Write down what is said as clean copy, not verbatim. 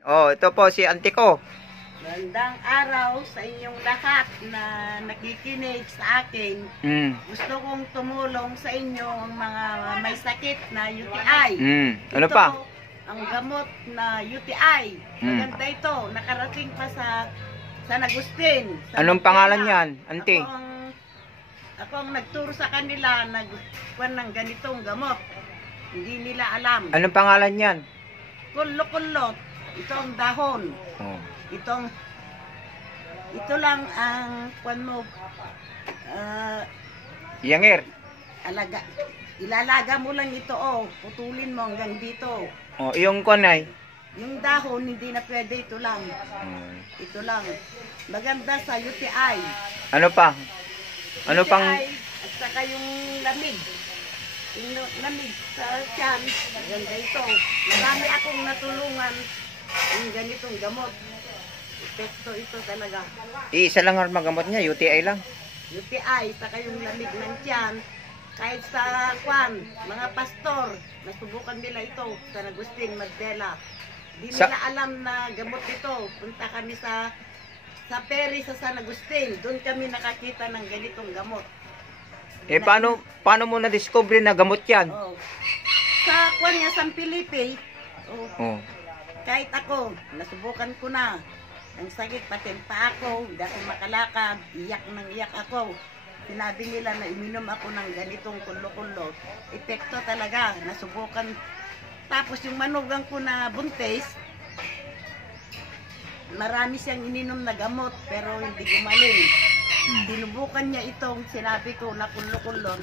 Oh, ito po si auntie ko. Magandang araw sa inyong lahat na nakikinig sa akin. Gusto kong tumulong sa inyo ang mga may sakit na UTI. Ano ito, pa? Ang gamot na UTI. Maganda ito. Nakarating pa sa San Agustin. Anong pangalan yan, auntie? Ako ang nagturo sa kanila, nagkuhan ng ganitong gamot. Hindi nila alam. Anong pangalan yan? Kulot. Ito ang dahon. Oh. Ito lang ang kuwan mo, Yanger. ilalaga mo lang ito, putulin mo hanggang dito. Oh, yung kuwan ay. Yung dahon, hindi na pwede, ito lang. Ito lang. Maganda sa UTI. Ano pa? Ano UTI, pang... at saka yung lamig. Yung lamig sa tiyan, maganda ito. Marami akong natulungan yung ganitong gamot. Epekto ito talaga. Iisa lang ang magamot niya, UTI lang. UTI, saka yung lamig ng tiyan. Kahit sa kwan, mga pastor, nasubukan nila ito, San Agustin, Magdela. Di nila alam na gamot ito. Punta kami sa Peri sa San Agustin. Doon kami nakakita ng ganitong gamot. Paano mo na-discover na gamot yan? Sa kwan niya, San Felipe, kahit ako, nasubukan ko na. Ang sakit, pati pa ako, hindi ako makalakad, iyak ako. Sinabi nila na iminom ako ng ganitong kulo-kulo. Epekto talaga, nasubukan. Tapos yung manugang ko na buntis, marami siyang ininom na gamot, pero hindi gumaling. Sinubukan niya itong sinabi ko na kulo-kulo.